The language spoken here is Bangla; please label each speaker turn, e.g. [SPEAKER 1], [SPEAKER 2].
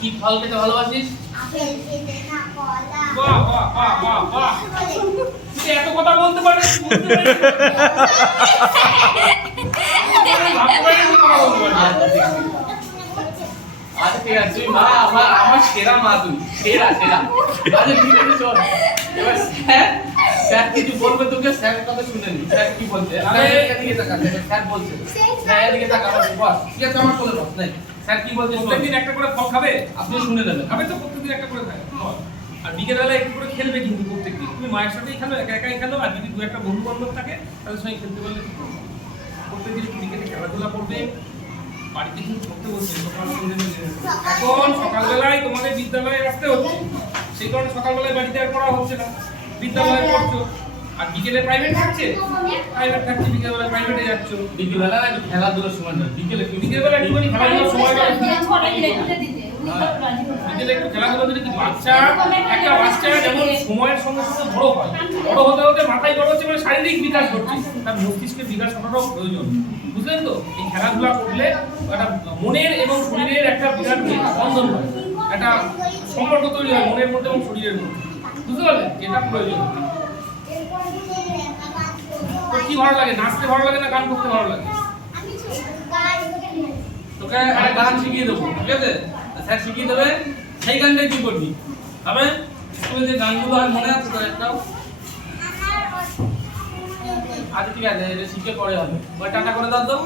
[SPEAKER 1] কি ফল খেতে ভালোবাসিস? বাহ বাহ বাহ বাহ বাহ। তুই এত কথা বলতে পারিস আচ্ছা ঠিক আছে তুই মা আমার আমার সেরা মা তুই সেরা সেরা। আচ্ছা ঠিক আছে চল। এবার স্যার স্যার কিছু বলবে তোকে? স্যার কথা শুনে নি। স্যার কি বলছে? এদিকে তাকা স্যার বলছে। স্যার। এদিকে তাকা বস। ঠিক আছে আমার কোলে বস নাই। স্যার কি বলছে শোন।
[SPEAKER 2] প্রত্যেকদিন একটা করে ফল খাবে?
[SPEAKER 1] আপনি শুনে নেবেন।
[SPEAKER 2] খাবে তো প্রত্যেকদিন একটা করে খাবে। আর একটু করে খেলবে কিন্তু প্রত্যেকদিন। তুমি মায়ের সাথেই খেলো একা একাই খেলো আর যদি দু একটা বন্ধু বান্ধব থাকে তাদের সঙ্গে খেলতে পারলে হবে। প্রত্যেকদিন একটু বিকেলে খেলাধুলা করবে। বাড়িতে কিন্তু করতে বলছে সকাল এখন সকালবেলায় তোমাদের বিদ্যালয়ে আসতে হচ্ছে। সেই কারণে সকালবেলায় বাড়িতে আর পড়া হচ্ছে না। বিদ্যালয়ে পড়ছো। আর বিকেলে প্রাইভেট থাকছে? প্রাইভেট থাকছে বিকেলবেলা প্রাইভেটে যাচ্ছ।
[SPEAKER 1] বিকেলবেলা খেলাধুলার সময় না বিকেলে
[SPEAKER 2] বিকেলবেলা একটুখানি খেলাধুলার সময় বাচ্চা, একটা বাচ্চা যেমন সময়ের সঙ্গে বড় বড় হতে হতে মাথায় বড় হচ্ছে মানে শারীরিক বিকাশ ঘটছে। তার মস্তিষ্কের বিকাশ ঘটাটাও প্রয়োজন। বুঝলেন তো? এই খেলাধুলা করলে একটা মনের এবং শরীরের একটা বিরাট হয়, একটা সম্পর্ক তৈরি হয় মনের মধ্যে এবং শরীরের মধ্যে। বুঝতে পারলেন? এটা প্রয়োজন। কি ভালো লাগে? নাচতে ভালো লাগে না গান করতে ভালো লাগে।
[SPEAKER 3] ছোট
[SPEAKER 1] একটা গান শিখিয়ে দেবো, ঠিক আছে? স্যার শিখিয়ে দেবে, সেই গানটাই তুই করবি। হবে? স্কুলে যে গানগুলো আর মনে আছে তোর একটাও? আচ্ছা ঠিক আছে, এটা শিখে পরে হবে। টাটা করে দাও তো।